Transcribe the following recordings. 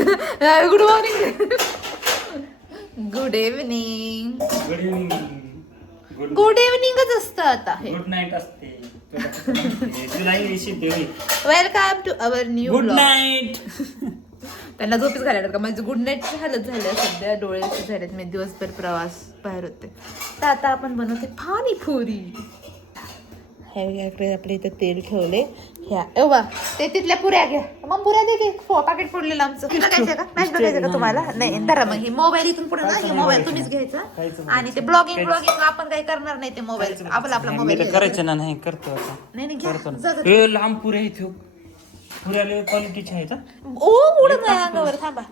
Good morning. Good evening. Good evening. Good इव्हनिंगच असतं आता हे. गुड नाईट असते. तुला इंग्लिश येते. Welcome to our new good night. त्यांना झोपीच घालायला का माझी गुड नाईटची हालत झाली आहे सध्या. डोळे असे झालेत. मी दिवसभर प्रवास बाहेर होते. तर आता आपण बनवते पाणीपुरी. हे आपल्या इथं तेल ठेवले. ह्या एव्हा ते तिथल्या पुऱ्या घ्या. मग पुऱ्या दे की पाकिट फोडलेलं आमचं. बघायचं का मॅच बघायचं का तुम्हाला? नाही धरा मग. ही मोबाईल इथून पुढे ना मोबाईल तुम्हीच घ्यायचा आणि ते ब्लॉगिंग आपण काही करणार नाही. ते मोबाईल आपला मोबाईल करायचं ना. नाही करतो आता. नाही करतो ना. लांब पुऱ्या इथे पुऱ्याला क्वालिटीचे आहेत. ओ उडत नाही अंगावर. थांबा.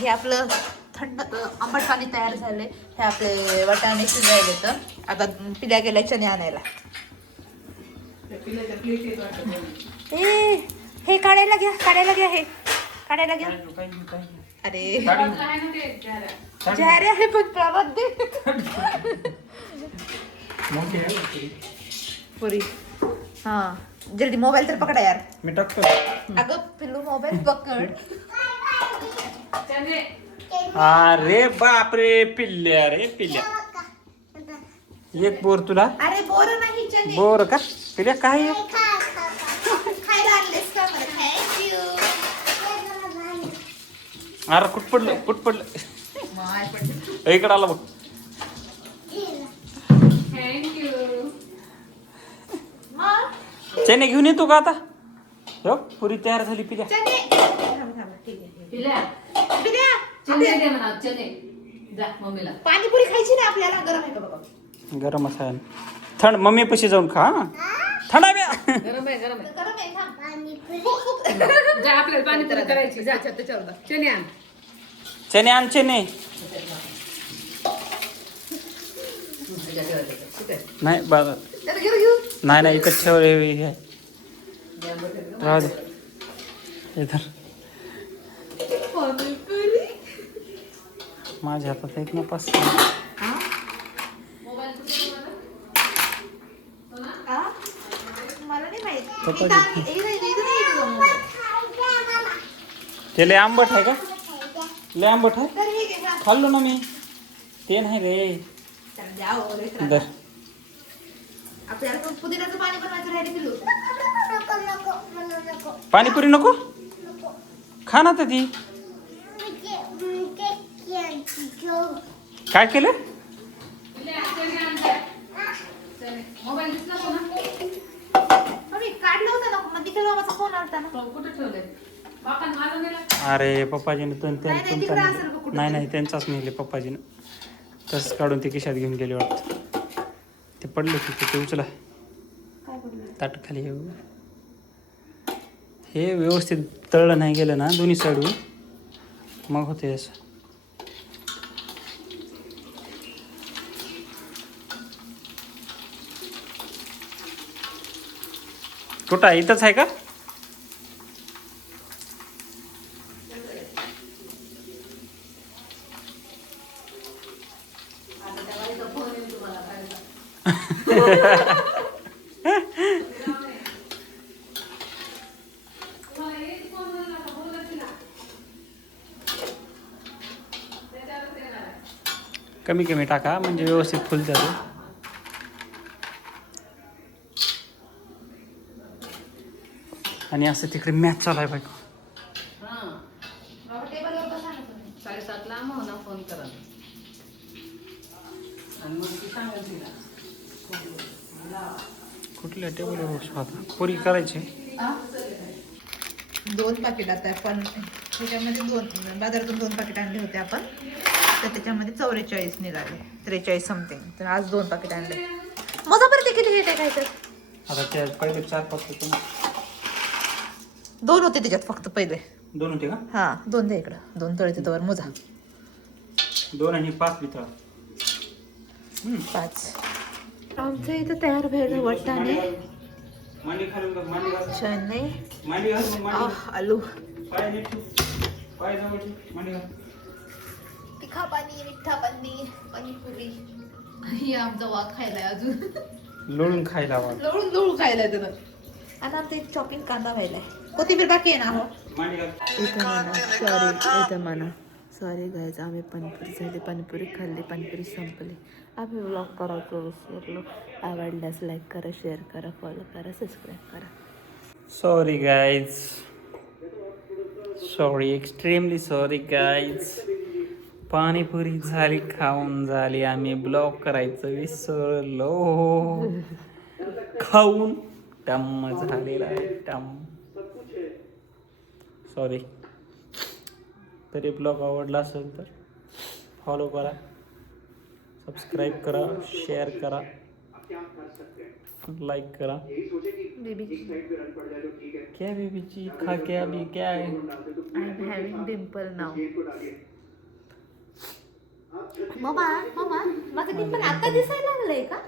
हे आपलं थंड आंबट पाणी तयार झालंय. हे आपले वाटाणे शिजायले. तर आता पिल्या गेल्या चणे आणायला. हे काढायला घ्या. हे काढायला घ्या. अरे चेहरे आहे पण प्रवाद दे. पुरी हा जल्दी मोबाईल तर पकडा यार. मी टाकतो. अगं पिल्लू मोबाईल पकड. अरे बापरे पिल्ल्या. रे पिल्ल्या. एक बोर तुला. अरे बोर नाही चणे. बोर का पिल्ल्या काय खायला आणलेस का मला? थँक्यू. अरे कुठ पडलं माय पडलं. इकडे आला बघ. थँक्यू. मग चणे घेऊन येतो का आता? हो पुरी तयार झाली पिल्या. चणे थांबा ठीक आहे. पिल्या चणे दे म्हणा. चणे जा मम्मीला. पाणीपुरी खायची ना आपल्याला. गरम आहे का बघा? गरम असा थंड. मम्मी पशी जाऊन खा. थंड आहे बे. गरम आहे. गरम आहे. थांब. जा आपल्याला पाणीपुरी करायची. जा त्याच्यावर जा. चणे आण. चणे आण चणे. नाही बाबा त्याला घेऊ. नाही इकडे ठेव रे. राहू दे. इधर पाणीपुरी माझ्या हातात एक ना पास. मला नाही माहित. ते लय आंबट आहे का? लय आंबट आहे. खाल्लो ना मी. ते नाही रे. दर आपल्याला पुदिन्याचं पाणी बनवायचं राहिले पिल्लू. पाणीपुरी नको खा ना तर ती. काय केलं? मोबाईल दिसला तो ना. मी काढलं होतं ना. मग तिकडे बाबाचा फोन आलता ना. कुठे ठेवले? बापान माझा नेला. अरे पप्पाजीने नाही, तिकडे असेल बघ कुठं नाही त्यांचाच नेले पप्पाजीने. तसंच काढून ते खिशात घेऊन गेले वाटतं. ते पडले तिथे. ते उचला ताट खाली. हे व्यवस्थित तळलं नाही गेलं ना दोन्ही साईडून मग होते असं. कुठं आहे? इथंच आहे का? कमी कमी टाका म्हणजे व्यवस्थित फुलतं ते. आणि असं तिकडे मॅच चालू आहे बायको. टेबलवर बसा ना तुम्ही. 7:30ला मोहना फोन करा आणि मग ती सांगेल तिला. कुठल्या टेबलवर आता पुरी करायची. 2 पाकिट आता पण त्याच्यामध्ये बाजारातून 2 पाकिट आणले होते आपण. तर त्याच्यामध्ये 44 निघाले. 43 समथिंग. तर आज 2 पाकिट आणले. मजा परत किती घेते काय तर. आता त्या पहिले 4 पाकिट 2 होते त्याच्यात फक्त पहिले. 2 होते का? हा 2 दे इकडं. 2 तळते तवर मोजा. 2 आणि 5 वितळा. 5. आमच्या इथं तयार भेळ वाटाणे मांडी खालून बघ. मांडी घाल. चणे मांडी घाल. मांडी आलू पाय नीट ठेव. पाय जवळ ठेव. मांडी घाल. तिखा पाणी मिठा पाणी पाणीपुरी. ही आमचा वाघ खायलाय अजून. लोळून खायला वाट. लोळून खायलाय त्यानं. आता आमचं एक चॉपिंग कांदा व्हायलाय. कोथिंबीर बाकी आहे ना हो. सॉरी गाईज, आम्ही पाणीपुरी झाली, पाणीपुरी खाल्ली, पाणीपुरी संपली. आम्ही व्लॉग करायचं विसरलो. आवडल्यास लाईक करा, शेअर करा, फॉलो करा, सबस्क्राईब करा. Sorry guys, sorry, extremely sorry guys. Panipuri झाली, खाऊन झाली, आम्ही ब्लॉग करायचं विसरलो. खाऊन टम्म झालेला आहे, टम. सॉरी. तरी ब्लॉग आवडला असेल तर फॉलो करा, सबस्क्राईब करा, शेअर करा, लाइक करा. क्या बेबीची खा क्या भी क्या है. I am having dimple now. Mamma mamma, माझं डिम्पल आता दिसायला लागलंय का?